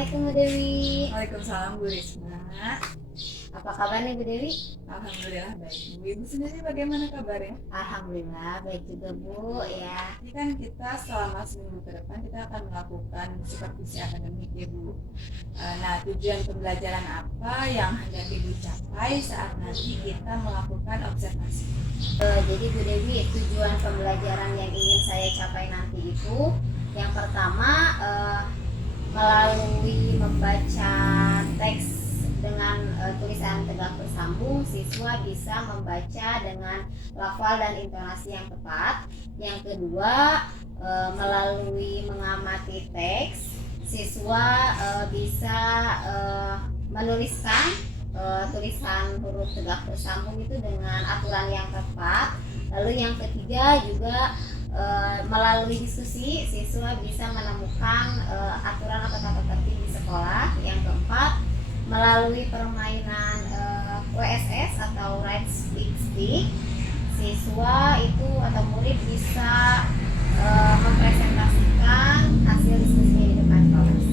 Assalamualaikum Bu Dewi. Waalaikumsalam Bu Risma. Apa kabar nih Bu Dewi? Alhamdulillah baik. Bu, Ibu sendiri bagaimana kabarnya? Alhamdulillah baik juga Bu ya. Ini kan kita selama seminggu ke depan kita akan melakukan supervisi akademik ya Bu. Nah, tujuan pembelajaran apa yang hendak Ibu capai saat nanti kita melakukan observasi? Jadi Bu Dewi, tujuan pembelajaran yang ingin saya capai nanti itu yang pertama melalui membaca teks dengan tulisan tegak bersambung, siswa bisa membaca dengan lafal dan intonasi yang tepat. Yang kedua, melalui mengamati teks, siswa bisa menuliskan tulisan huruf tegak bersambung itu dengan aturan yang tepat. Lalu yang ketiga juga melalui diskusi, siswa bisa menemukan aturan atau tata tertib di sekolah. Yang keempat, melalui permainan WSS atau Write Speak Speak, siswa itu atau murid bisa mempresentasikan hasil diskusinya di depan kelas.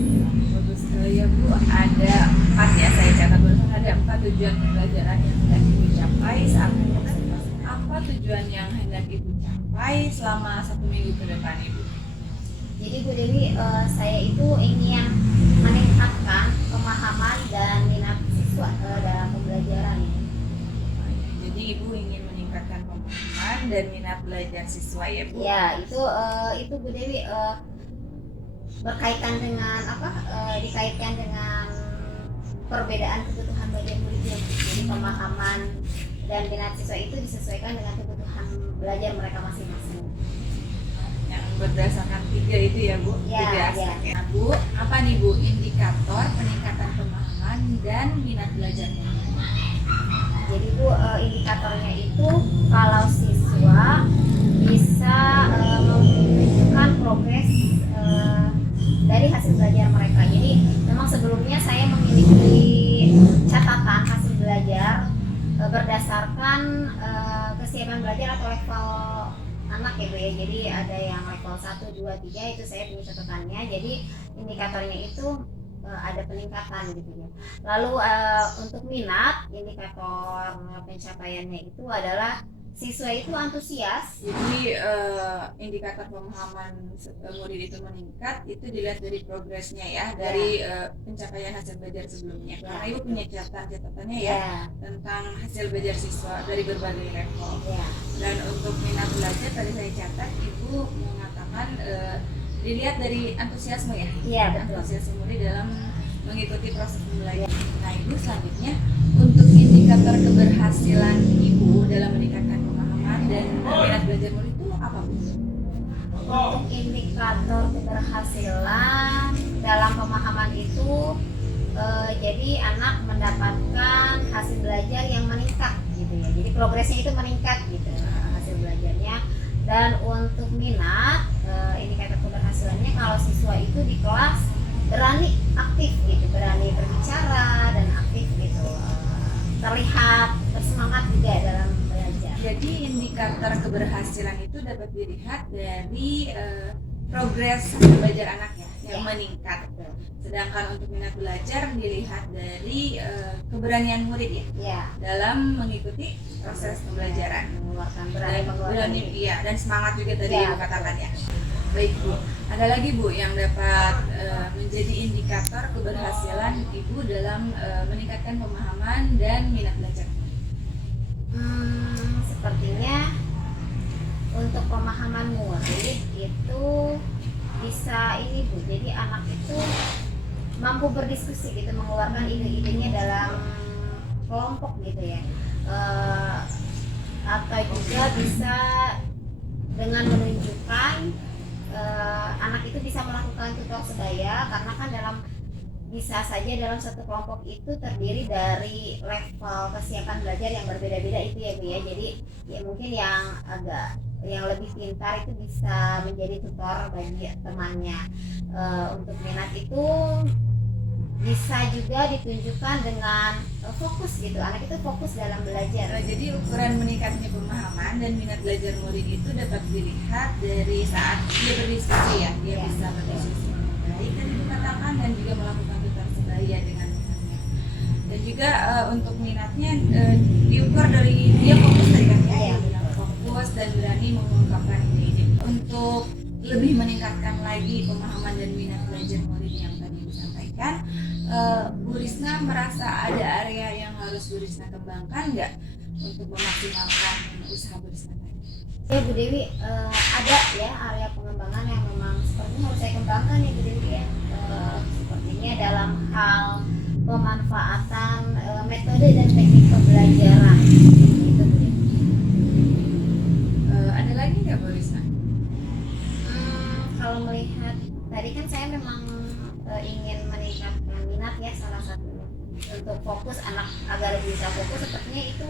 Bagus sekali ya Bu. Ada 4 ya, saya catat barusan ada 4 tujuan pembelajaran yang hendak Ibu capai saat observasi. Apa tujuan yang hendak Ibu capai selama 1 minggu ke depan Ibu? Jadi Bu Dewi, saya itu ingin meningkatkan pemahaman dan minat siswa dalam pembelajaran ini. Jadi Ibu ingin meningkatkan pemahaman dan minat belajar siswa ya Bu? Ya, itu Bu Dewi berkaitan dengan apa? Dikaitkan dengan perbedaan kebutuhan belajar murid. Jadi pemahaman dan minat siswa itu disesuaikan dengan kebutuhan belajar mereka masing-masing. Yang berdasarkan 3 itu ya Bu? Ya, 3 aspek. Nah Bu, apa nih Bu indikator peningkatan pemahaman dan minat belajarnya? Jadi Bu, indikatornya itu kalau siswa bisa menunjukkan progres dari hasil belajar mereka. Jadi memang sebelumnya saya memiliki catatan hasil belajar berdasarkan kesiapan belajar atau level anak ya Bu ya. Jadi ada yang level 1, 2, 3 itu saya punya catatannya. Jadi indikatornya itu ada peningkatan gitu ya. Lalu untuk minat, indikator pencapaiannya itu adalah siswa itu antusias. Jadi indikator pemahaman murid itu meningkat itu dilihat dari progresnya ya, dari pencapaian hasil belajar sebelumnya. Karena Ibu punya catatannya ya tentang hasil belajar siswa dari berbagai level. Dan untuk minat belajar tadi saya catat Ibu mengatakan dilihat dari antusiasme ya. Iya, betul. Antusiasme murid dalam mengikuti proses pembelajaran. Nah Ibu selanjutnya untuk indikator keberhasilan Ibu dalam meningkatkan pemahaman dan minat belajar murid itu apa Bu? Untuk indikator keberhasilan dalam pemahaman itu jadi anak mendapatkan hasil belajar yang meningkat gitu ya. Jadi progresnya itu meningkat gitu hasil belajarnya. Dan untuk minat, indikator keberhasilannya kalau siswa itu di kelas berani aktif gitu, berani berbicara dan aktif gitu, terlihat bersemangat juga dalam belajar. Jadi indikator keberhasilan itu dapat dilihat dari progres belajar anaknya yang meningkat. Sedangkan untuk minat belajar dilihat dari keberanian murid ya dalam mengikuti proses pembelajaran, berani dan semangat juga tadi Ibu katakan ya. Baik Bu, ada lagi Bu yang dapat menjadi indikator keberhasilan Ibu dalam meningkatkan pemahaman dan minat belajar? Sepertinya untuk pemahaman murid itu bisa ini Bu, jadi anak itu mampu berdiskusi gitu, mengeluarkan ide-idenya dalam kelompok gitu ya, atau juga bisa dengan menunjukkan anak itu bisa melakukan tutor sebaya, karena kan bisa saja dalam satu kelompok itu terdiri dari level kesiapan belajar yang berbeda-beda itu ya Bu ya. Jadi ya mungkin yang lebih pintar itu bisa menjadi tutor bagi temannya. Untuk minat itu bisa juga ditunjukkan dengan fokus gitu, anak itu fokus dalam belajar. Jadi ukuran meningkatnya pemahaman dan minat belajar murid itu dapat dilihat dari saat dia berdiskusi ya, dia bisa berdiskusi baik dan dikatakan dan juga melakukan ya dengan minatnya. Dan juga untuk minatnya diukur dari dia fokus tadi kan ya, fokus dan berani mengungkapkan ide. Untuk lebih meningkatkan lagi pemahaman dan minat belajar murid yang tadi disampaikan, Bu Risna merasa ada area yang harus Bu Risna kembangkan nggak untuk memaksimalkan usaha Bu Risna tadi? Ya Bu Dewi, ada ya area pengembangan yang memang sepertinya harus saya kembangkan ya Bu Dewi ya. Sepertinya dalam hal pemanfaatan metode dan teknik pembelajaran itu Bu Dewi. Ada lagi nggak Bu Risna? Kalau melihat tadi kan saya memang ingin meningkatkan minat ya salah satunya untuk fokus anak agar lebih bisa fokus, sepertinya itu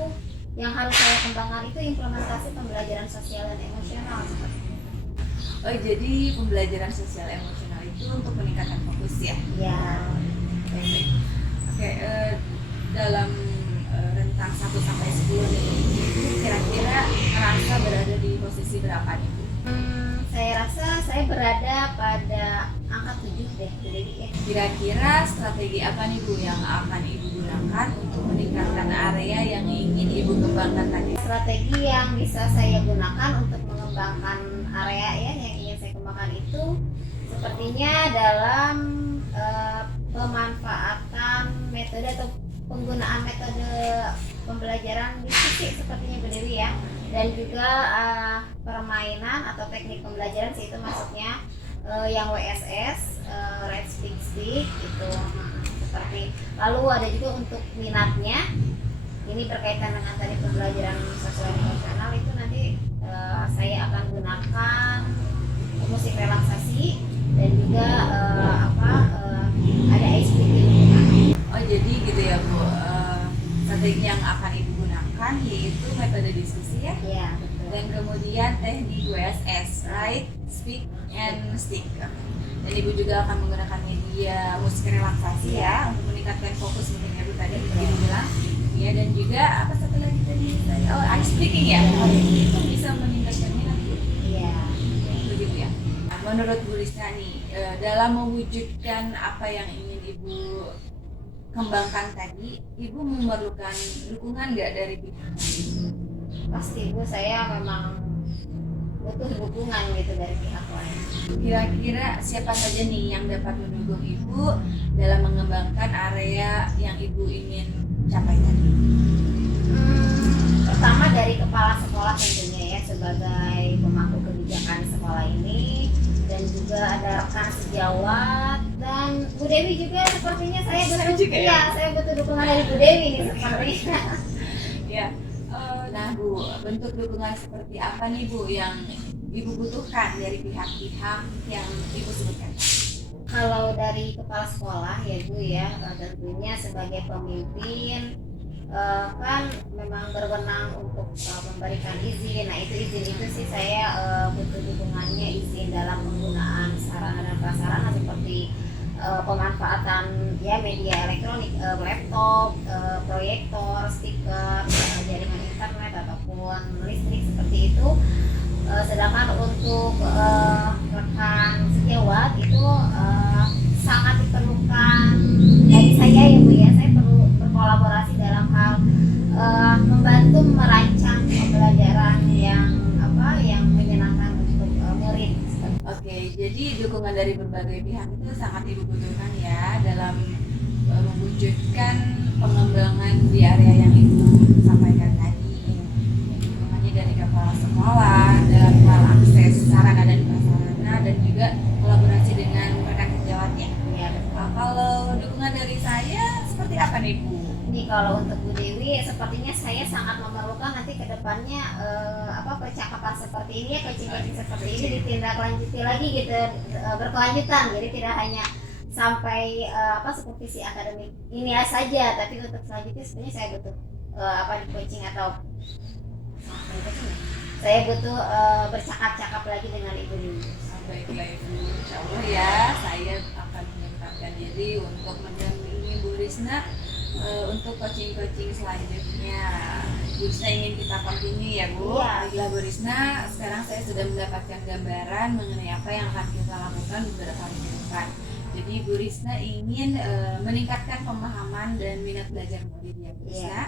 yang harus saya kembangkan itu implementasi pembelajaran sosial dan emosional seperti itu. Oh jadi pembelajaran sosial emosional itu untuk meningkatkan fokus ya? Ya. Baik. Oke, dalam rentang 1 sampai 10 itu kira-kira merasa berada di posisi berapa nih Bu? Saya rasa saya berada pada angka 7 deh Bu Dewi ya. Kira-kira strategi apa nih Bu yang akan Ibu gunakan untuk meningkatkan area yang ingin Ibu kembangkan tadi? Strategi yang bisa saya gunakan untuk mengembangkan area ya yang ingin saya kembangkan itu sepertinya dalam pemanfaatan metode atau penggunaan metode pembelajaran diskusi sepertinya Bu Dewi ya, dan juga permainan atau teknik pembelajaran sih itu maksudnya yang WSS, Write Speak Speak itu seperti. Lalu ada juga untuk minatnya ini berkaitan dengan tadi pembelajaran sosial emosional itu nanti saya akan gunakan musik relaksasi dan juga ada ice speaking. Oh jadi gitu ya Bu, strategi yang akan Ibu gunakan yaitu metode diskusi ya? Iya betul. Dan kemudian teknik WSS, Write, Speak, and Stick. Dan Ibu juga akan menggunakan media musik relaksasi ya untuk meningkatkan fokus mungkin ya Bu tadi Ibu bilang. Ya, dan juga apa satu lagi tadi? Oh, ice speaking ya. Itu bisa meningkatkan minat Bu. Iya. Begitu ya. Nah, menurut Bu Risna nih, dalam mewujudkan apa yang ingin Ibu kembangkan tadi, Ibu memerlukan dukungan nggak dari pihak? Pasti Bu, saya memang butuh dukungan gitu dari pihak lain. Kira-kira siapa saja nih yang dapat mendukung Ibu dalam mengembangkan area yang Ibu ingin capai tadi? Pertama dari kepala sekolah tentunya ya sebagai pemangku kebijakan di sekolah ini, dan juga ada rekan sejawat dan Bu Dewi juga sepertinya saya butuh juga ya? Ya, saya butuh dukungan dari Bu Dewi nih sepertinya. Ya. Nah Bu, bentuk dukungan seperti apa nih Bu yang Ibu butuhkan dari pihak-pihak yang Ibu sebutkan? Kalau dari kepala sekolah ya Bu ya, tentunya sebagai pemimpin kan memang berwenang untuk memberikan izin. Nah itu izin itu sih saya butuh dukungannya, izin dalam penggunaan sarana dan prasarana seperti pemanfaatan ya media elektronik, laptop, proyektor, stiker, jaringan internet ataupun listrik seperti itu. Sedangkan untuk rekan sejawat itu sangat diperlukan dari saya ya Bu ya. Saya perlu berkolaborasi dalam hal membantu merancang pembelajaran yang menyenangkan untuk murid. Oke, jadi dukungan dari berbagai pihak itu sangat Ibu butuhkan ya dalam mewujudkan pengembangan di area yang Ibu sampaikan tadi. Dukungannya dari kepala sekolah dalam hal akses sarana dan prasarana dan juga kolaborasi dengan rekan sejawatnya. Ya, Kalau dukungan dari saya seperti apa nih Bu? ini kalau untuk Bu Dewi sepertinya saya sangat memerlukan nanti ke depannya percakapan seperti ini ya, coaching seperti ini ditindaklanjuti lagi gitu, berkelanjutan, jadi tidak hanya sampai supervisi akademik ini ya saja, tapi untuk selanjutnya sebenarnya saya butuh di coaching atau saya butuh bercakap-cakap lagi dengan Ibu Dewi. Baiklah Ibu, insya Allah ya saya akan menyempatkan diri untuk mendampingi Bu Risna untuk coaching-coaching selanjutnya. Bu Risna ingin kita continue ya Bu. Iya. Baiklah Bu Risna, sekarang saya sudah mendapatkan gambaran mengenai apa yang akan kita lakukan beberapa hari ke depan. Jadi Bu Risna ingin meningkatkan pemahaman dan minat belajar murid ya Bu Risna.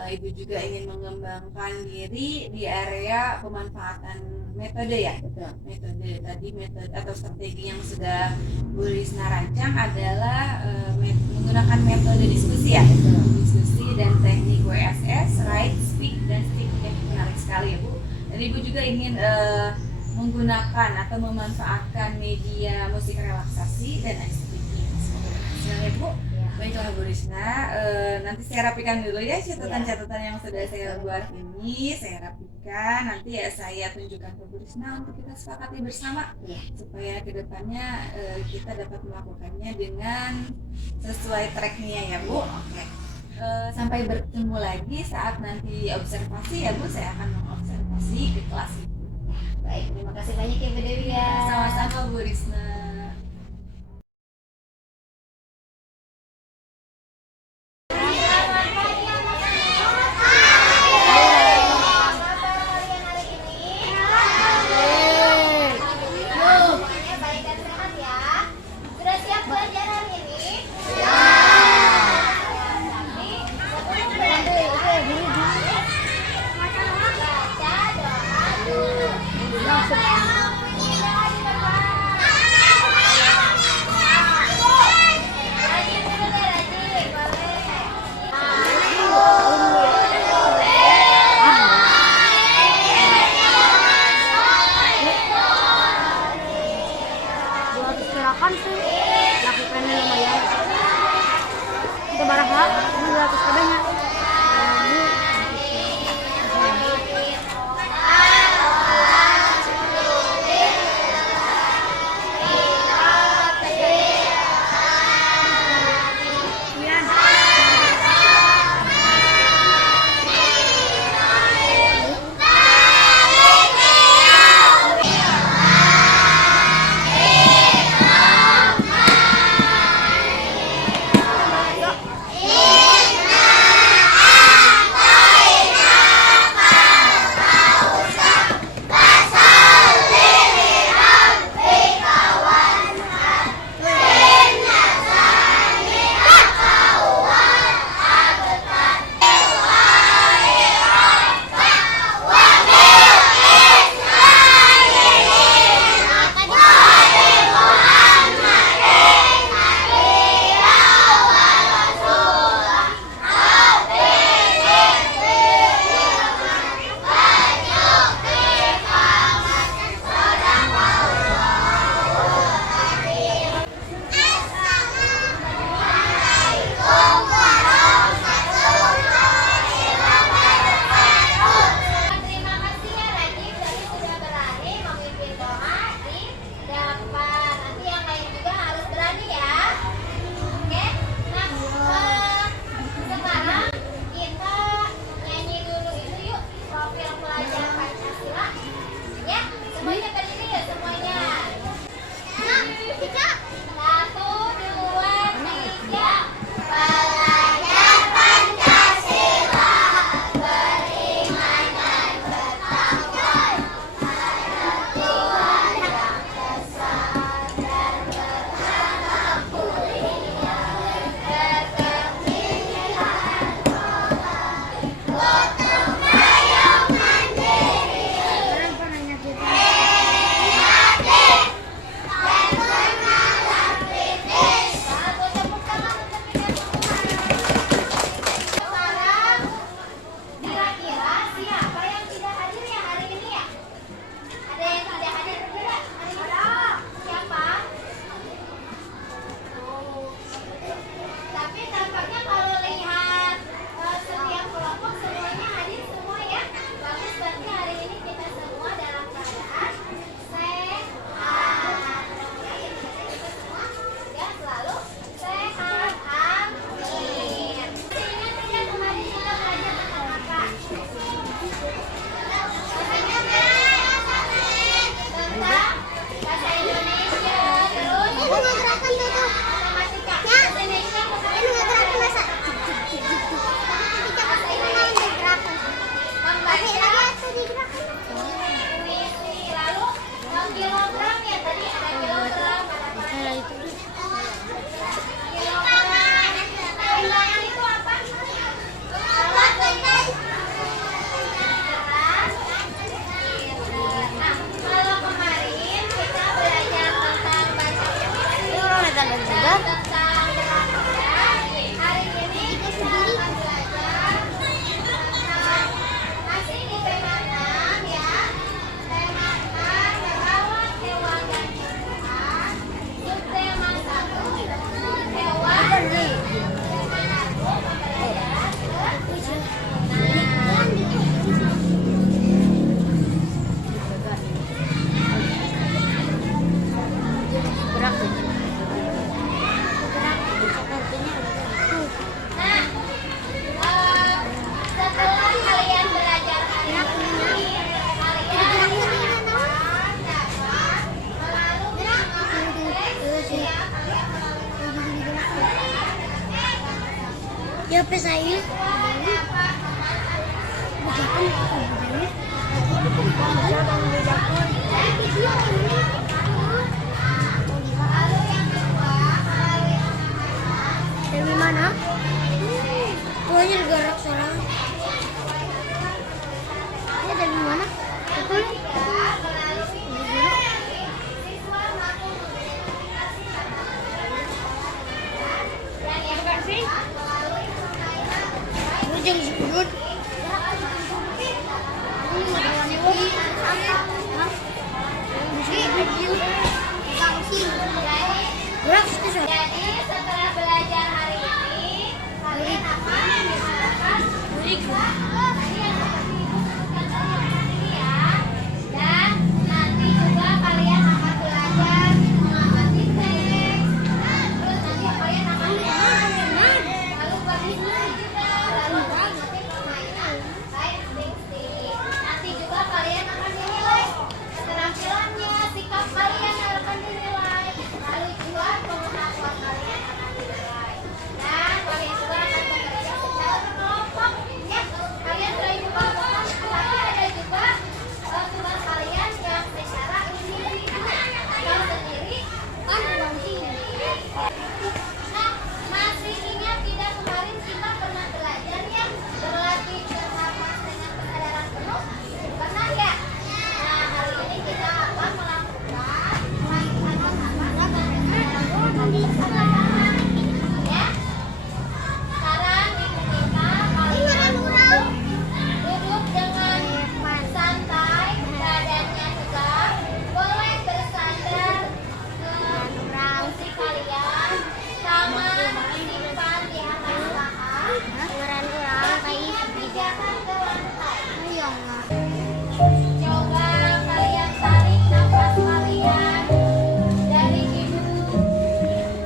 Ibu juga ingin mengembangkan diri di area pemanfaatan metode ya. Metode atau strategi yang sudah Bu Risna rancang adalah menggunakan metode diskusi ya. Diskusi dan teknik WSS, write, speak, dan speak. Menarik sekali ya Bu. Dan Ibu juga ingin menggunakan atau memanfaatkan media musik relaksasi dan ice breaking. Semoga berhasil ya Bu. Baiklah Bu Risna, nanti saya rapikan dulu ya catatan-catatan yang sudah saya buat ini. Saya rapikan, nanti ya saya tunjukkan ke Bu Risna untuk kita sepakati bersama supaya kedepannya kita dapat melakukannya dengan sesuai tracknya ya Bu. Oke. Sampai bertemu lagi saat nanti observasi ya Bu, saya akan mengobservasi ke kelas itu. Baik, terima kasih banyak ya Bu Dewi ya. Sama-sama Bu Risna. Gerakan sih lakukannya lumayan itu baraha ini 200 kadangnya Jadi setelah belajar hari ini, kalian akan menggunakan juga tadi yang seperti ibu sebutkan tadi ya. Dan nanti juga kalian akan belajar mengamati teks. Terus nanti kalian akan lalu berdiskusi juga, lalu mengikuti permainan kayak sting. Nanti juga kalian akan dinilai keterampilannya, sikap kalian yang akan dinilai. Lalu juga pengetahuan kalian akan dinilai. Dan kalian juga akan bekerja secara berkelompok ya. Kalian selain juga tapi ada juga tugas kalian yang secara individu. Kalau sendiri kan uang sendiri. Nah, masih ingat tidak kemarin kita pernah belajar ya berlatih bernapas dengan kesadaran penuh? Pernah ya? Nah, hari ini kita akan melakukan ya. Sekarang ibu minta kalian duduk dengan santai, badannya tegak, boleh bersandar ke kursi kalian, tangan disimpan di atas paha, kaki dipijakan ke lantai. Coba kalian tarik nafas kalian dari hidung,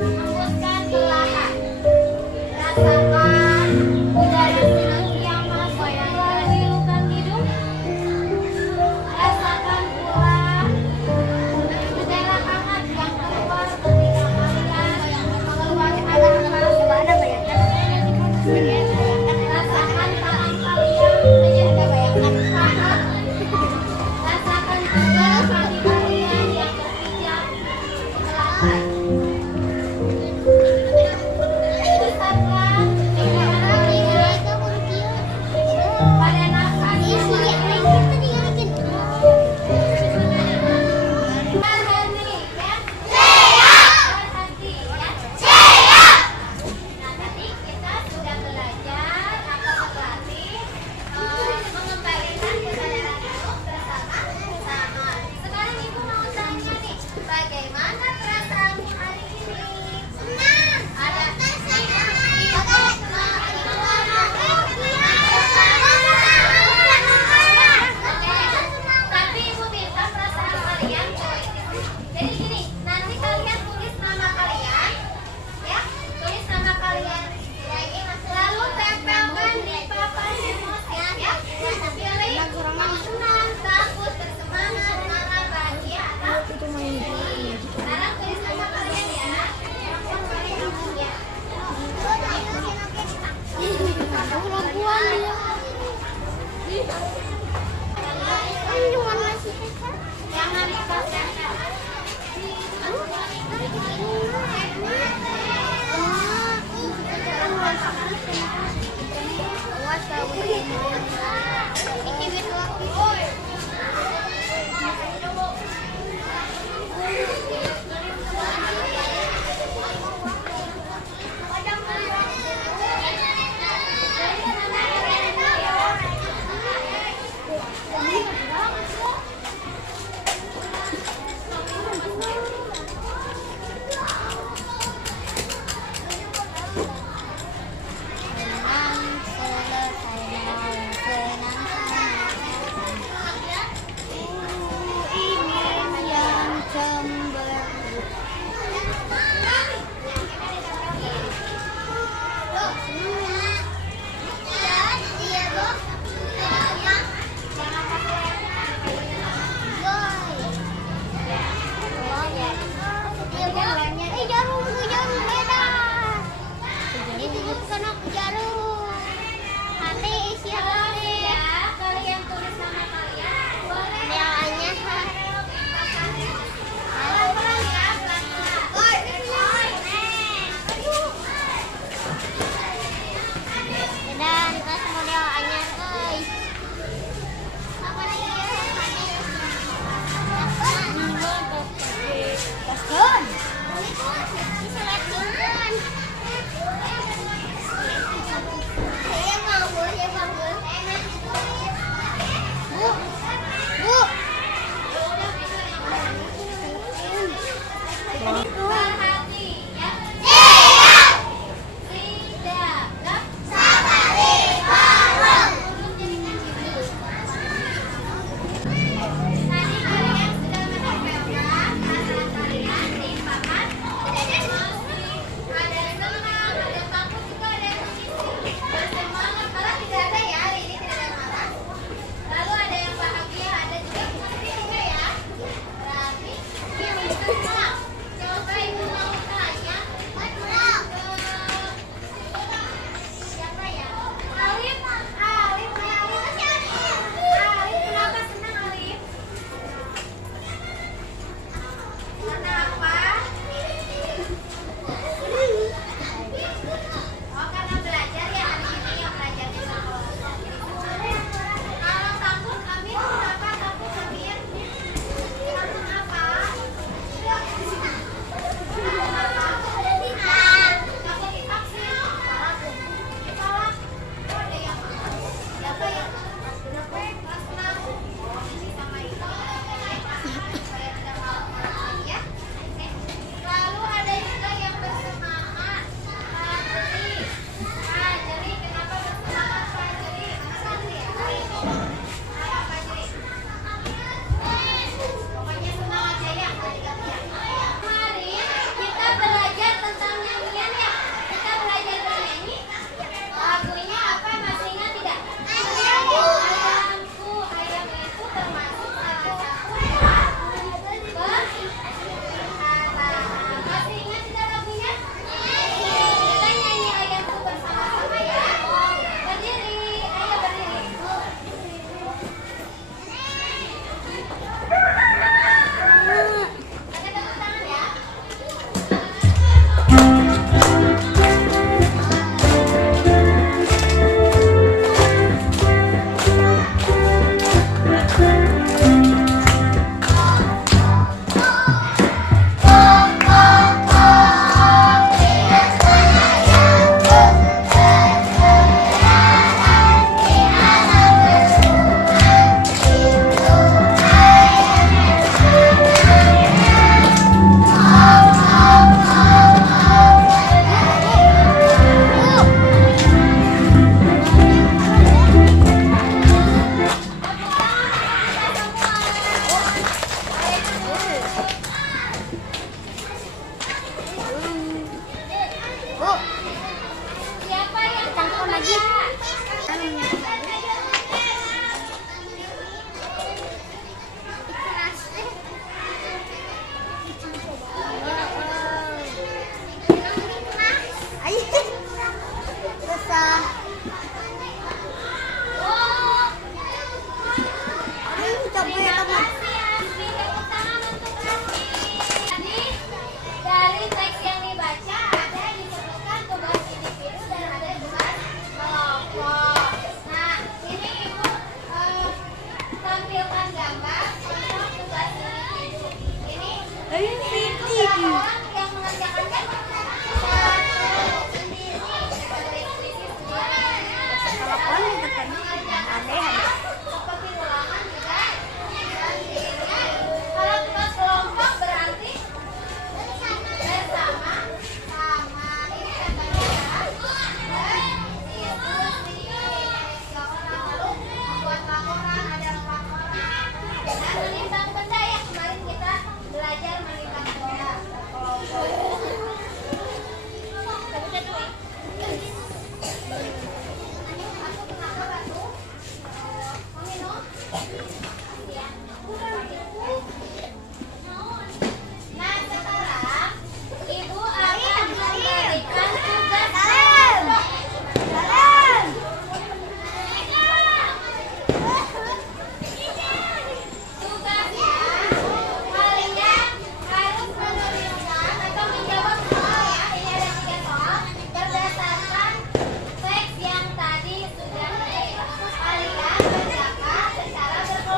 hembuskan perlahan. Rasakan udara sejuk yang masuk melalui lubang hidung. Rasakan pula udara hangat yang keluar ketika kalian mengeluarkan nafas. Rasakan tangan kalian menyentuh paha. Rasakan juga kaki kalian yang berpijak ke lantai. Pusatkan pikiran kalian pada nafas yang berhenti ya. Berhenti ya. Nah, tadi kita sudah belajar atau berlatih mengembalikan kesadaran penuh bersama-sama. Sekarang ibu mau tanya nih, bagaimana perasaanmu hari ini? Senang. Ada tapi ibu minta perasaan kalian positif. Jadi gini, nanti kalian tulis nama kalian, ya, tulis nama kalian. Lalu tempelkan di papan emosinya, ya. Pilih mau senang, takut, bersemangat, marah, bahagia, atau sedih. Sekarang tulis nama kalian ya. Ya. Jangan dipaksa. Tampilkan gambar untuk tugas individu. Ini Ini orang yang mengerjakannya satu sendiri. telepon itu kan aneh. Seperti ulangan juga. Kalau tugas kelompok berarti bersama, sama. Ini contohnya diskusi, tiga orang lalu membuat laporan, ada laporan dan menimbang benda yang kemarin kita belajar menimbang benda berkelompok. Aku kenapa batu? Mau minum? Iya. Nah sekarang ibu akan memberikan tugas tugasnya kalian harus menuliskan atau menjawab soal ya, ini ada 3 soal berdasarkan teks yang tadi sudah kalian bacakan secara berkelompok.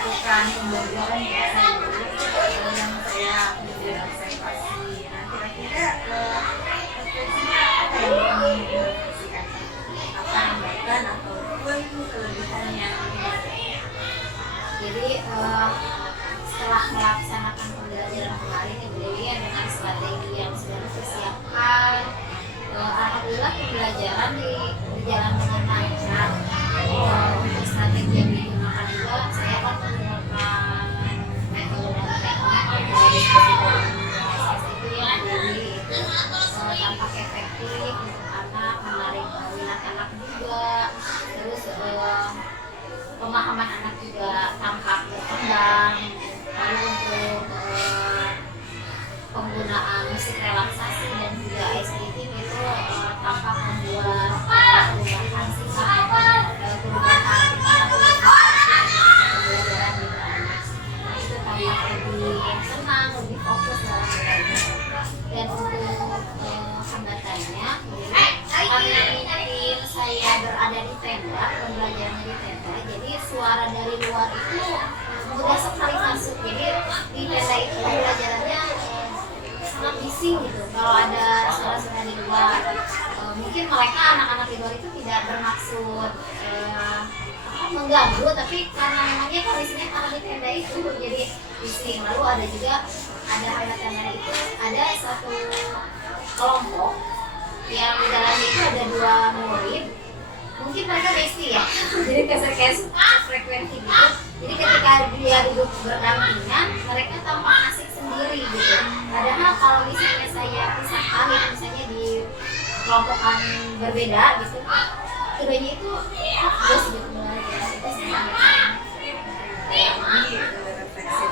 melakukan pembelajaran ya yang saya kemudian observasi. Nah, kira-kira refleksinya apa yang ingin direfleksikan? Apa hambatan ataupun kelebihan yang Jadi setelah melaksanakan pembelajaran kemarin ya Bu Dewi ya, dengan strategi yang sudah dipersiapkan, alhamdulillah pembelajaran berjalan dengan lancar. Untuk strategi yang digunakan juga saya kan menggunakan metode dan teknik dari diskusi proses itu ya jadi tampak efektif untuk anak, menarik minat anak juga, terus pemahaman anak juga tampak berkembang. Lalu untuk penggunaan musik relaksasi dan juga ice skating itu tampak membuat perubahan sikap, perubahan pembelajaran di anak. Nah, itu tampak lebih senang, lebih fokus dalam belajar. Dan untuk hambatannya, karena mungkin saya berada di tenda, pembelajarannya di tenda, jadi suara dari luar itu mudah sekali masuk. Jadi di tenda itu pembelajarannya sangat bising gitu. Kalau ada suara-suara di luar, mungkin mereka anak-anak di luar itu tidak bermaksud mengganggu, tapi karena memangnya kondisinya karena di tenda itu jadi bising. Lalu ada juga hambatan itu, ada satu kelompok yang di dalamnya itu ada 2 murid. Mungkin mereka besti ya, jadi kayak frekuensi gitu. Jadi ketika dia duduk berdampingan, mereka tampak asik sendiri gitu. Padahal kalau misalnya saya pisahkan, misalnya di kelompokan berbeda gitu, keduanya itu fokus gitu belajar. Itu sangat ini refleksi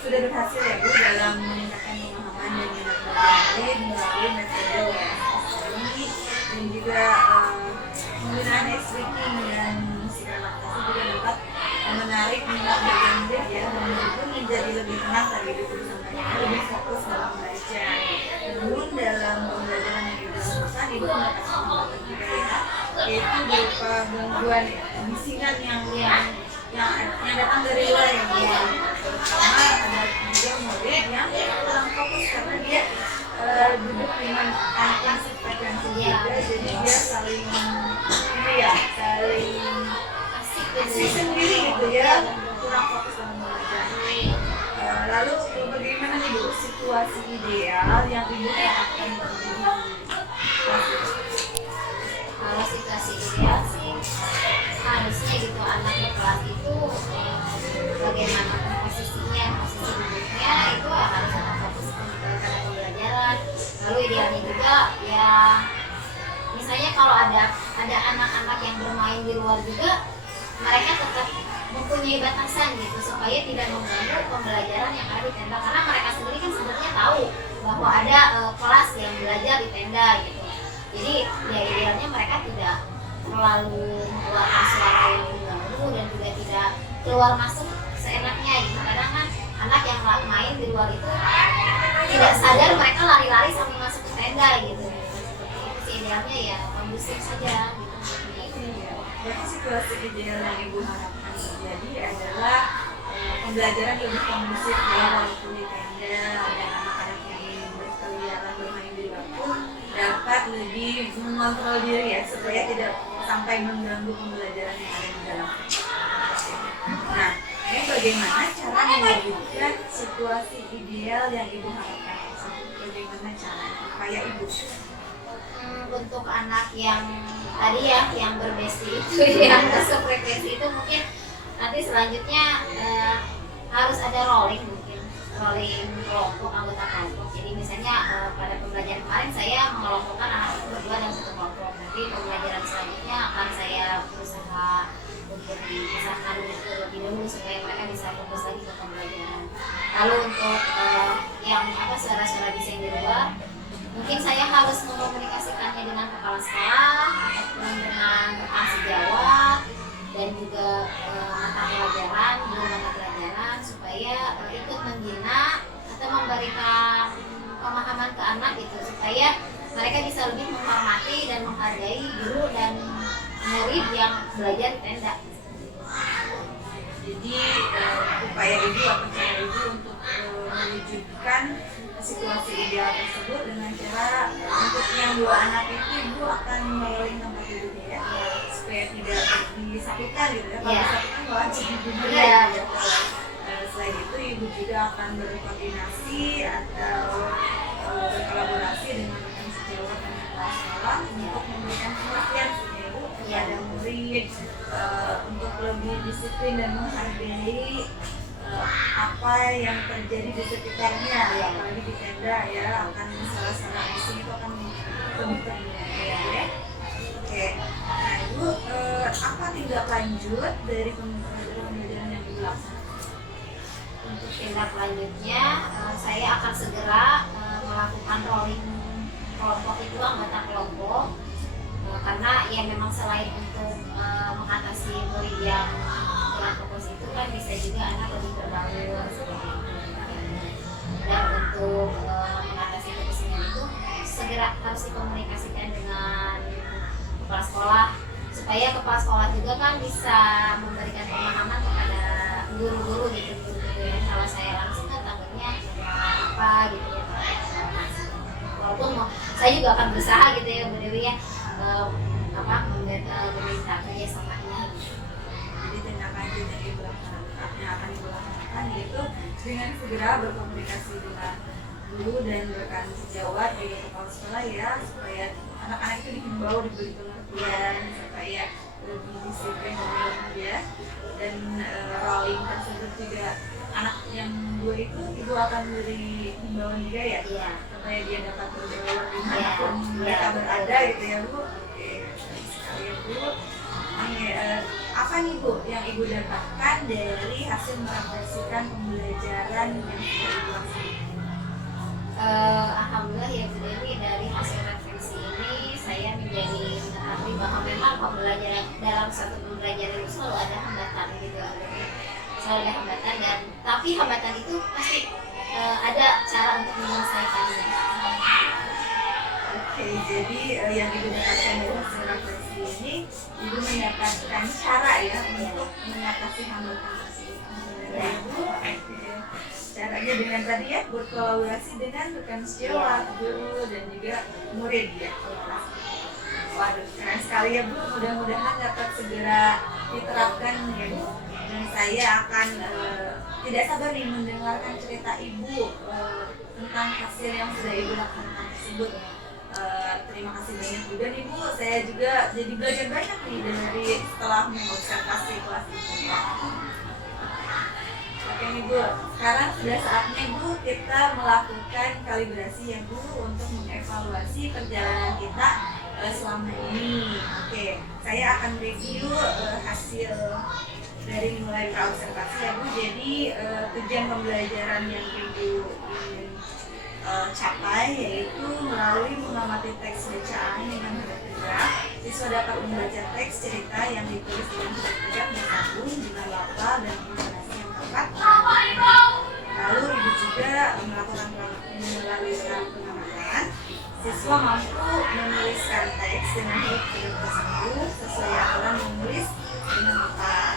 sudah berhasil ya Bu dalam meningkatkan pemahaman dan minat belajar melalui metode ini dan juga penggunaan ice skating dan musik relaksasi juga dapat menarik minat belajar ya dan itu menjadi lebih tenang tadi Bu sampaikan, lebih fokus dalam belajar. Namun dalam pembelajaran yang dilakukan Ibu mendapatkan hambatan juga ya, yaitu berupa gangguan bisingan yang datang dari luar ya Bu. Terutama ada juga murid yang kurang fokus karena dia duduk dengan frekuensi juga, jadi dia saling asik sendiri gitu ya, kurang fokus dalam belajar. Lalu bagaimana nih Bu situasi ideal yang Ibu harapkan bagi kalau situasi ideal sih harusnya gitu anak di kelas itu bagaimana posisi duduknya itu ya harus fokus pada pembelajaran. Lalu idealnya juga ya misalnya kalau ada anak-anak yang bermain di luar juga, mereka tetap mempunyai batasan gitu supaya tidak mengganggu pembelajaran yang ada di tenda, karena mereka sendiri kan sebenarnya tahu bahwa ada kelas yang belajar di tenda gitu. Jadi ya idealnya mereka tidak terlalu mengeluarkan suara yang mengganggu dan juga tidak keluar masuk seenaknya gitu. Kadang kan anak yang main di luar itu tidak sadar mereka lari-lari sambil masuk ke tenda gitu. Seperti itu sih idealnya ya kondusif saja gitu. Berarti situasi ideal yang Ibu harapkan terjadi adalah pembelajaran lebih kondusif ya, walaupun di tenda ada anak-anak yang berkeliaran bermain di luar pun dapat lebih mengontrol diri ya supaya tidak sampai mengganggu pembelajaran yang ada di dalam. Nah, ini bagaimana cara mewujudkan situasi ideal yang Ibu harapkan? Bagaimana cara supaya Ibu untuk anak yang tadi ya yang berbesi itu yang sefrekuensi itu mungkin nanti selanjutnya harus ada rolling kelompok anggota kelompok. Jadi misalnya pada pembelajaran kemarin saya mengelompokkan anak itu berdua dalam satu kelompok. Nanti pembelajaran selanjutnya akan saya berusaha untuk dipisahkan terlebih dahulu supaya mereka bisa fokus lagi ke pembelajaran. Lalu untuk yang suara-suara bising di luar, mungkin saya harus mengkomunikasikannya dengan kepala sekolah ataupun dengan rekan sejawat dan juga mata pelajaran, guru mata pelajaran supaya ikut membina atau memberikan pemahaman ke anak gitu supaya mereka bisa lebih menghormati dan menghargai guru dan murid yang belajar di tenda. Jadi upaya ibu atau cara ibu untuk mewujudkan situasi ideal tersebut dengan cara untuk yang 2 anak itu ibu akan mengelola tempat tidurnya ya, supaya tidak disakitkan gitu ya. Kalau disakitkan malah jadi juga ya. Selain itu ibu juga akan berkoordinasi atau berkolaborasi dengan rekan sejawat dan kepala sekolah untuk memberikan pengertian ibu kepada murid untuk lebih disiplin dan menghargai apa yang terjadi di sekitarnya, apalagi di tenda ya, akan salah-salah asing itu akan lebih terbuka ya. Oke, nah ibu apa tindak lanjut dari pembelajaran yang ibu laksanakan? Untuk tindak lanjutnya, saya akan segera melakukan rolling kelompok itu, anggota kelompok, karena ya memang selain untuk mengatasi murid yang kurang fokus itu kan bisa juga anak lebih terbangun seperti itu. Dan untuk mengatasi kekosongan itu segera harus dikomunikasikan dengan kepala sekolah, supaya kepala sekolah juga kan bisa memberikan pemahaman kepada guru-guru gitu ya. Kalau saya langsung kan takutnya apa gitu ya, walaupun saya juga akan berusaha gitu ya Bu Dewi ya, meminta kerjasamanya. Jadi tindak lanjut yang ibu laksanakan, yang akan ibu laksanakan yaitu dengan segera berkomunikasi dengan guru dan rekan sejawat juga kepala sekolah ya, supaya anak-anak itu dihimbau diberi pengertian supaya lebih disiplin ya. Dan rolling tersebut juga anak yang 2 itu ibu akan beri himbauan juga ya, supaya dia dapat berbaur dimanapun mereka berada gitu ya Bu. Oke, sekali ya Bu. Ini apa nih Bu yang ibu dapatkan dari hasil merefleksikan pembelajaran yang sudah ibu laksanakan? Alhamdulillah ya Bu Dewi, dari hasil refleksi ini saya menjadi mengetahui bahwa memang pembelajaran dalam satu pembelajaran itu selalu ada hambatan gitu, selalu ada hambatan, dan tapi hambatan itu pasti ada cara untuk menyelesaikannya. Oke, jadi yang ibu dapatkan dari hasil refleksi ini, ibu mendapatkan cara ya untuk mengatasi hambatan tersebut. Ibu, caranya dengan tadi ya berkolaborasi dengan rekan sejawat, guru dan juga murid ya. Waduh, keren sekali ya Bu. Mudah-mudahan dapat segera diterapkan ya Bu. Dan saya akan tidak sabar nih mendengarkan cerita ibu tentang hasil yang sudah ibu lakukan tersebut. Terima kasih banyak juga nih Bu. Saya juga jadi belajar banyak nih dari setelah mengobservasi kelas ini. Oke nih Bu, sekarang sudah saatnya Bu kita melakukan kalibrasi ya Bu untuk mengevaluasi perjalanan kita selama ini. Oke, saya akan review hasil dari mulai observasi ya Bu. Jadi tujuan pembelajaran yang Ibu ingin capai yaitu melalui mengamati teks bacaan dengan huruf tegak, siswa dapat membaca teks cerita yang ditulis dengan huruf tegak bersambung dengan lafal dan intonasi yang tepat. Lalu Ibu juga melakukan melalui pengamatan, siswa mampu menuliskan teks dengan huruf tegak bersambung sesuai aturan menulis dengan tepat.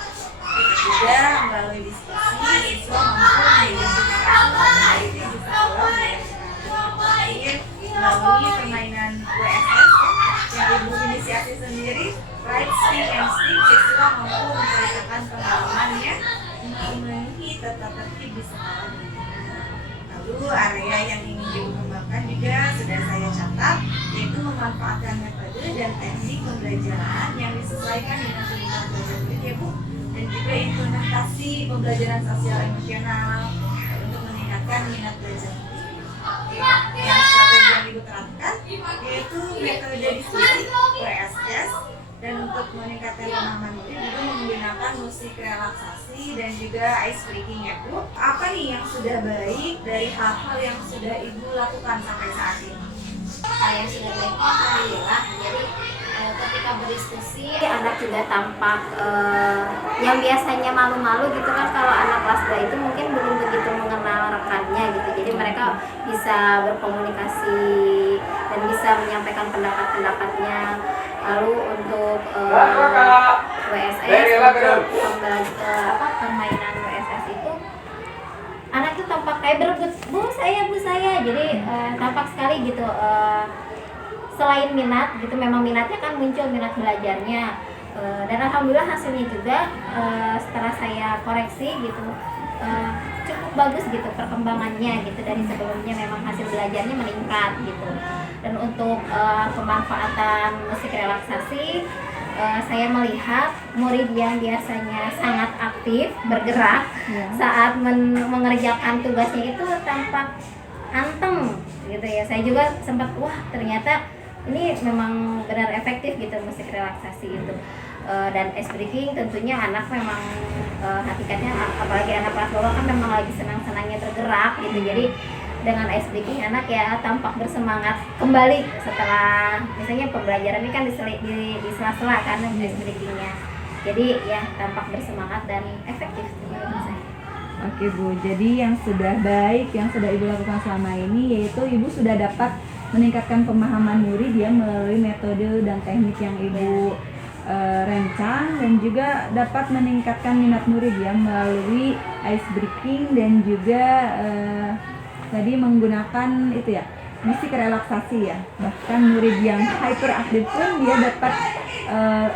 Juga melalui diskusi, siswa mampu mengidentifikasi materi yang disekolahkan melalui permainan WSS yang Ibu inisiasi sendiri, Write, Speak, and Stick. Siswa mampu menceritakan pengalamannya memenuhi tata tertib di sekolah. Lalu area yang ingin Ibu kembangkan juga sudah saya catat, yaitu memanfaatkan metode dan teknik pembelajaran yang disesuaikan dengan kebutuhan belajar murid ya Bu, dan juga implementasi pembelajaran sosial emosional untuk meningkatkan minat belajar. Yang strategi yang Ibu terapkan yaitu metode diskusi WSS, dan untuk meningkatkan pemahaman murid Ibu menggunakan musik relaksasi dan juga ice breaking ya Bu. Apa nih yang sudah baik dari hal-hal yang sudah Ibu lakukan sampai saat ini? Hal yang sudah baik alhamdulillah, jadi ketika berdiskusi anak juga tampak yang biasanya malu-malu gitu kan, kalau anak kelas 2 itu mungkin belum begitu mengenal rekannya gitu, jadi mereka bisa berkomunikasi dan bisa menyampaikan pendapat-pendapatnya. Lalu untuk WSS, untuk permainan WSS itu anak tuh tampak kayak berebut, bu saya, jadi tampak sekali gitu. Selain minat gitu, memang minatnya kan muncul, minat belajarnya, dan alhamdulillah hasilnya juga setelah saya koreksi gitu cukup bagus gitu perkembangannya gitu, dari sebelumnya memang hasil belajarnya meningkat gitu. Dan untuk pemanfaatan musik relaksasi, saya melihat murid yang biasanya sangat aktif bergerak saat mengerjakan tugasnya itu tampak anteng gitu ya. Saya juga sempat wah ternyata ini memang benar efektif gitu musik relaksasi itu. Dan ice breaking tentunya anak memang hakikatnya, apalagi anak kelas bawah kan memang lagi senang-senangnya bergerak gitu. Jadi dengan ice breaking anak ya tampak bersemangat kembali setelah misalnya pembelajaran ini kan di sela-sela kan ice breakingnya. Jadi ya tampak bersemangat dan efektif menurut saya. Oke Bu, jadi yang sudah baik yang sudah Ibu lakukan selama ini yaitu Ibu sudah dapat meningkatkan pemahaman murid ya melalui metode dan teknik yang Ibu rancang, dan juga dapat meningkatkan minat murid ya melalui ice breaking, dan juga tadi menggunakan itu ya musik relaksasi ya. Bahkan murid yang hyperaktif pun dia dapat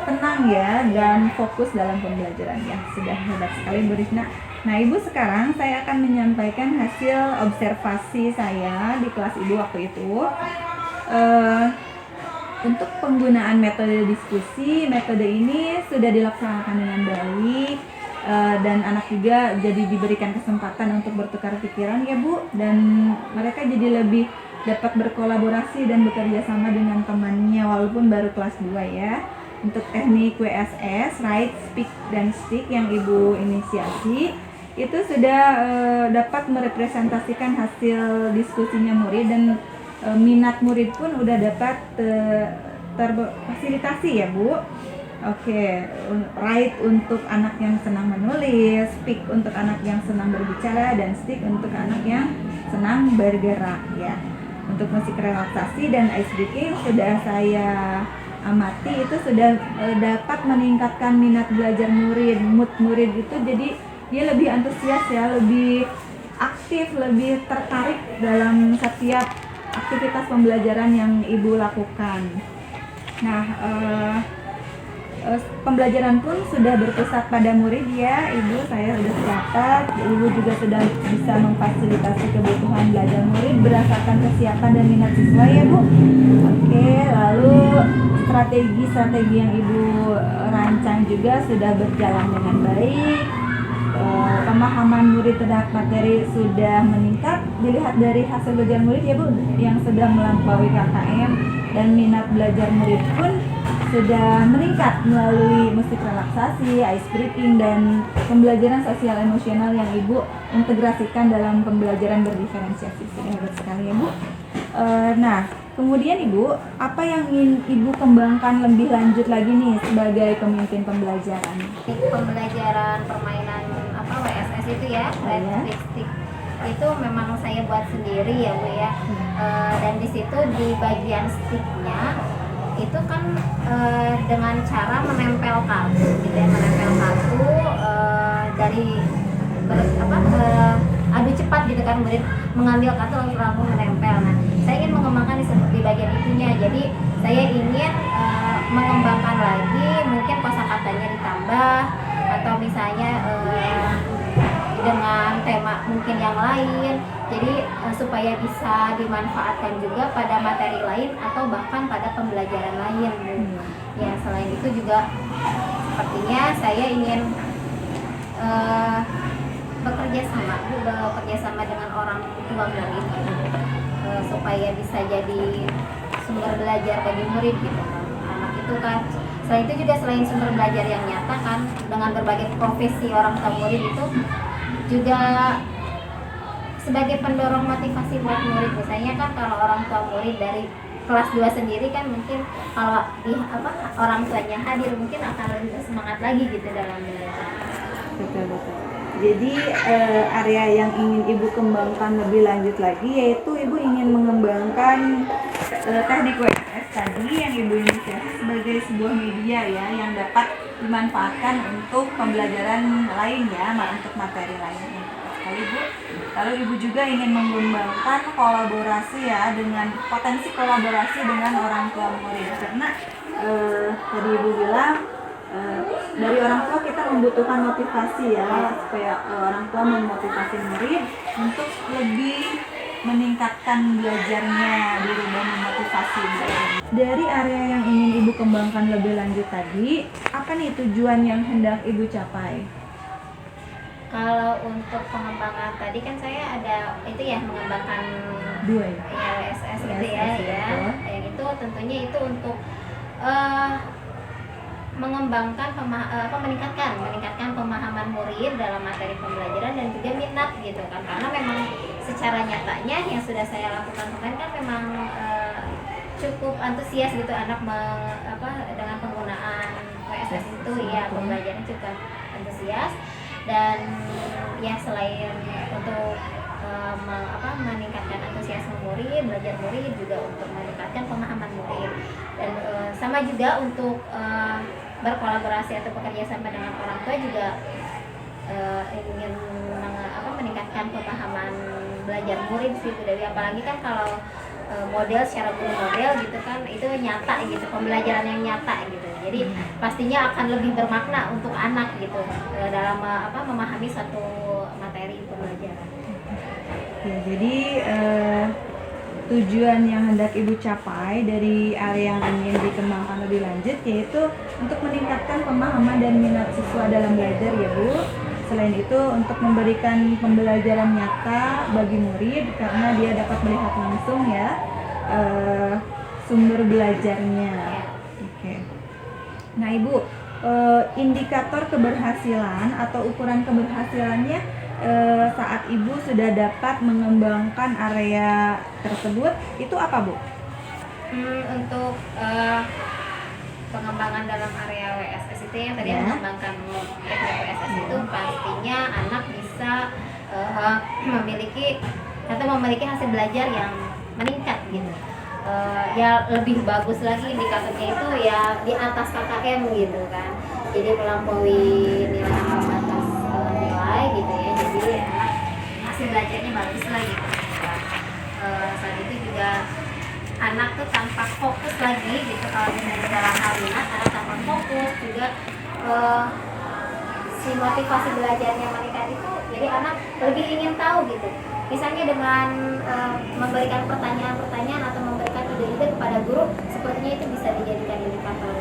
tenang ya dan fokus dalam pembelajaran ya. Sudah hebat sekali Bu Risna. Nah Ibu, sekarang saya akan menyampaikan hasil observasi saya di kelas Ibu waktu itu. Untuk penggunaan metode diskusi, metode ini sudah dilaksanakan dengan baik, dan anak juga jadi diberikan kesempatan untuk bertukar pikiran ya Bu, dan mereka jadi lebih dapat berkolaborasi dan bekerja sama dengan temannya walaupun baru kelas 2 ya. Untuk teknik WSS, Write, Speak, dan Stick yang Ibu inisiasi itu sudah dapat merepresentasikan hasil diskusinya murid, dan minat murid pun udah dapat terfasilitasi ya Bu. Oke, Write untuk anak yang senang menulis, Speak untuk anak yang senang berbicara, dan Stick untuk anak yang senang bergerak ya. Untuk musik relaksasi dan ice breaking sudah saya amati itu sudah dapat meningkatkan minat belajar murid, mood murid itu jadi dia lebih antusias ya, lebih aktif, lebih tertarik dalam setiap aktivitas pembelajaran yang Ibu lakukan. Nah, pembelajaran pun sudah berpusat pada murid ya Ibu, saya sudah catat. Ibu juga sudah bisa memfasilitasi kebutuhan belajar murid berdasarkan kesiapan dan minat siswa ya Bu. Oke, lalu strategi yang Ibu rancang juga sudah berjalan dengan baik. Pemahaman murid terhadap materi sudah meningkat dilihat dari hasil belajar murid ya Bu, yang sudah melampaui KKM, dan minat belajar murid pun sudah meningkat melalui musik relaksasi, ice breaking, dan pembelajaran sosial emosional yang Ibu integrasikan dalam pembelajaran berdiferensiasi. Sudah hebat sekali ya Bu. Nah, kemudian Ibu, apa yang ingin Ibu kembangkan lebih lanjut lagi nih sebagai pemimpin pembelajaran? Pembelajaran permainan WSS itu ya, stick itu memang saya buat sendiri ya Bu ya. Dan di situ di bagian sticknya itu kan dengan cara menempel kartu gitu ya, menempel kartu dari adu cepat gitu kan, murid mengambil kartu lalu menempel. Nah, saya ingin mengembangkan di bagian itunya. Jadi saya ingin mengembangkan lagi, mungkin kosakatanya ditambah, atau misalnya dengan tema mungkin yang lain. Jadi supaya bisa dimanfaatkan juga pada materi lain atau bahkan pada pembelajaran lain. Ya, selain itu juga sepertinya saya ingin bekerja sama dengan orang tua murid supaya bisa jadi sumber belajar bagi murid gitu. Anak itu kan selain sumber belajar yang nyata kan, dengan berbagai profesi orang tua murid itu juga sebagai pendorong motivasi buat murid. Misalnya kan kalau orang tua murid dari kelas 2 sendiri kan mungkin kalau orang tuanya hadir mungkin akan lebih bersemangat lagi gitu dalam belajar. Betul. Jadi area yang ingin Ibu kembangkan lebih lanjut lagi yaitu Ibu ingin mengembangkan teknik WSS tadi yang Ibu inisiasi sebagai sebuah media ya yang dapat dimanfaatkan untuk pembelajaran lainnya, untuk materi lainnya. Sekali Bu. Lalu Ibu juga ingin mengembangkan kolaborasi ya dengan potensi kolaborasi dengan orang tua murid karena tadi Ibu bilang dari orang tua kita membutuhkan motivasi ya supaya orang tua memotivasi murid untuk lebih meningkatkan belajarnya di rumah, memotivasi belajarnya. Dari area yang ingin Ibu kembangkan lebih lanjut tadi, apa nih tujuan yang hendak Ibu capai? Kalau untuk pengembangan tadi kan saya ada itu ya mengembangkan 2 ya? ya WSS gitu ya, yang itu tentunya itu untuk mengembangkan meningkatkan pemahaman murid dalam materi pembelajaran dan juga minat gitu kan, karena memang secara nyatanya yang sudah saya lakukan kemarin kan memang cukup antusias gitu anak dengan penggunaan WSS itu ya, pembelajaran cukup antusias. Dan ya selain untuk meningkatkan antusiasme murid, belajar murid juga untuk meningkatkan pemahaman murid dan sama juga untuk berkolaborasi atau bekerja sama dengan orang tua juga ingin meningkatkan pemahaman belajar murid gitu dari apalagi kan kalau model secara guru model gitu kan itu nyata gitu, pembelajaran yang nyata gitu, jadi pastinya akan lebih bermakna untuk anak gitu dalam memahami satu materi pembelajaran. Ya, jadi tujuan yang hendak Ibu capai dari area yang ingin dikembangkan lebih lanjut yaitu untuk meningkatkan pemahaman dan minat siswa dalam belajar ya Bu. Selain itu untuk memberikan pembelajaran nyata bagi murid karena dia dapat melihat langsung ya sumber belajarnya. Oke. Nah Ibu, indikator keberhasilan atau ukuran keberhasilannya saat Ibu sudah dapat mengembangkan area tersebut itu apa Bu? Untuk pengembangan dalam area WSS itu yang tadi mengembangkan teknik WSS itu pastinya anak bisa memiliki hasil belajar yang meningkat gitu. Ya lebih bagus lagi indikatornya itu ya di atas KKM gitu kan, jadi melampaui nilai batas nilai gitu ya, jadi anak hasil belajarnya bagus lagi gitu. Saat itu juga anak tuh tanpa fokus lagi gitu, kalau misalnya dalam hal minat anak tanpa fokus juga si motivasi belajarnya meningkat itu, jadi anak lebih ingin tahu gitu, misalnya dengan memberikan pertanyaan-pertanyaan atau memberikan ide-ide kepada guru, sepertinya itu bisa dijadikan indikator.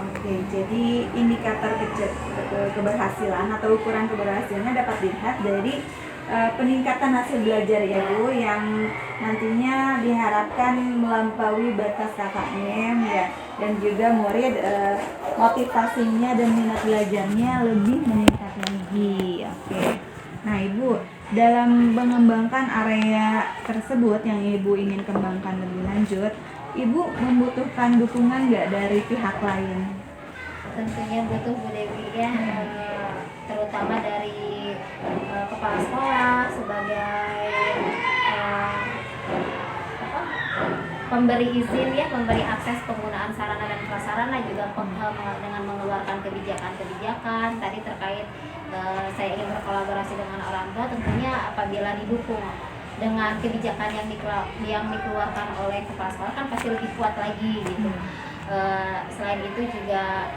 Oke, jadi indikator keberhasilan atau ukuran keberhasilannya dapat dilihat dari peningkatan hasil belajar ya Bu, yang nantinya diharapkan melampaui batas KKM ya, dan juga murid motivasinya dan minat belajarnya lebih meningkat lagi. Oke. Nah Ibu, dalam mengembangkan area tersebut yang Ibu ingin kembangkan lebih lanjut, Ibu membutuhkan dukungan nggak dari pihak lain? Tentunya butuh Bu Dewi ya, terutama dari kepala sekolah sebagai pemberi izin ya, memberi akses penggunaan sarana dan prasarana, juga dengan mengeluarkan kebijakan-kebijakan tadi terkait saya ingin berkolaborasi dengan orang tua, tentunya apabila didukung dengan kebijakan yang dikeluarkan oleh kepala sekolah kan pasti lebih kuat lagi gitu. Selain itu juga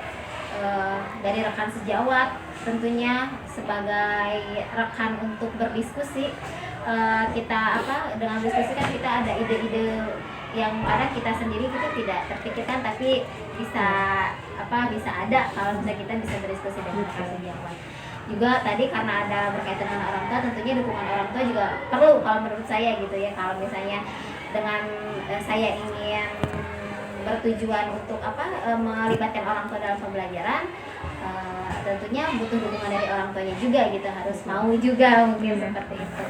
dari rekan sejawat tentunya sebagai rekan untuk berdiskusi, kita dengan diskusi kan kita ada ide-ide yang kadang kita sendiri kita tidak terpikirkan, tapi bisa ada kalau misalnya kita bisa berdiskusi dengan rekan sejawat. Juga tadi karena ada berkaitan dengan orang tua, tentunya dukungan orang tua juga perlu kalau menurut saya gitu ya. Kalau misalnya dengan saya ingin bertujuan untuk melibatkan orang tua dalam pembelajaran, tentunya butuh dukungan dari orang tuanya juga gitu, harus mau juga mungkin seperti itu.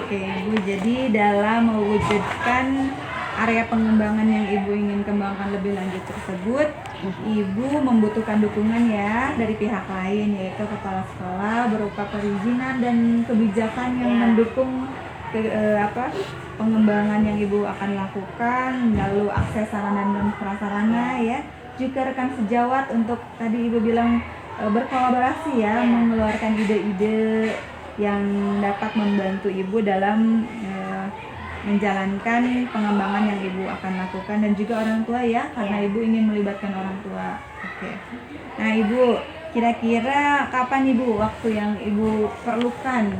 Oke Bu, jadi dalam mewujudkan area pengembangan yang Ibu ingin kembangkan lebih lanjut tersebut, Ibu membutuhkan dukungan ya dari pihak lain, yaitu kepala sekolah berupa perizinan dan kebijakan yang mendukung pengembangan yang Ibu akan lakukan, lalu akses sarana dan prasarana ya. Juga rekan sejawat untuk tadi Ibu bilang berkolaborasi ya, mengeluarkan ide-ide yang dapat membantu Ibu dalam menjalankan pengembangan yang Ibu akan lakukan, dan juga orang tua ya, karena Ibu ingin melibatkan orang tua. Oke. Nah Ibu, kira-kira kapan Ibu waktu yang Ibu perlukan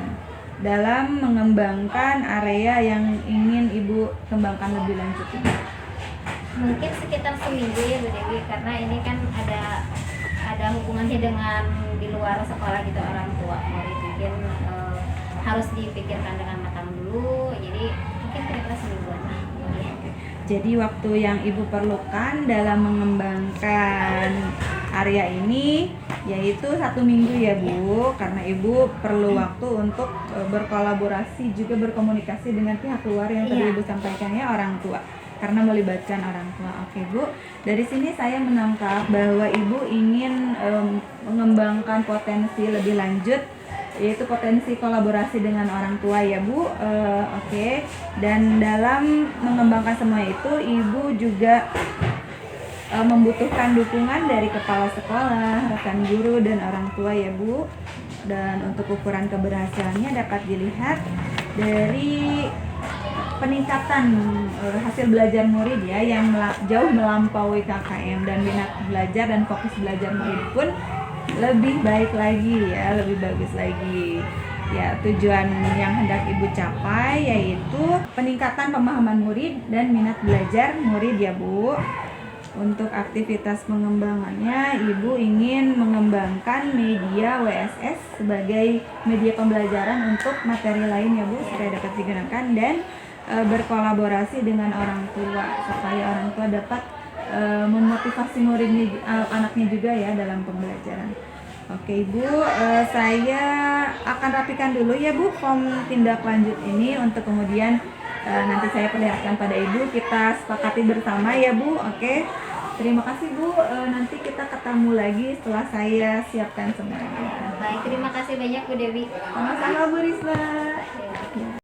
dalam mengembangkan area yang ingin Ibu kembangkan lebih lanjut? Mungkin sekitar seminggu ya Bu Dewi, karena ini kan ada hubungannya dengan di luar sekolah gitu, orang tua murid mungkin harus dipikirkan dengan matang dulu, jadi mungkin kira-kira semingguan lah. Jadi waktu yang Ibu perlukan dalam mengembangkan area ini yaitu 1 minggu ya Bu, karena Ibu perlu waktu untuk berkolaborasi, juga berkomunikasi dengan pihak luar yang tadi Ibu sampaikan ya, orang tua, karena melibatkan orang tua. Oke Bu, dari sini saya menangkap bahwa Ibu ingin mengembangkan potensi lebih lanjut, yaitu potensi kolaborasi dengan orang tua ya Bu. Oke. Dan dalam mengembangkan semua itu, Ibu juga membutuhkan dukungan dari kepala sekolah, rekan guru, dan orang tua ya Bu. Dan untuk ukuran keberhasilannya dapat dilihat dari peningkatan hasil belajar murid ya, yang jauh melampaui KKM, dan minat belajar dan fokus belajar murid pun lebih baik lagi ya, lebih bagus lagi. Ya, tujuan yang hendak Ibu capai yaitu peningkatan pemahaman murid dan minat belajar murid ya Bu. Untuk aktivitas pengembangannya, Ibu ingin mengembangkan media WSS sebagai media pembelajaran untuk materi lain ya Bu, supaya dapat digunakan, dan berkolaborasi dengan orang tua supaya orang tua dapat memotivasi muridnya, anaknya juga ya dalam pembelajaran. Oke Ibu, saya akan rapikan dulu ya Bu form tindak lanjut ini, untuk kemudian nanti saya perlihatkan pada Ibu, kita sepakati bersama ya Bu. Oke, terima kasih Bu, nanti kita ketemu lagi setelah saya siapkan semuanya. Baik, terima kasih banyak Bu Dewi. Sama-sama Bu Risma. Ya.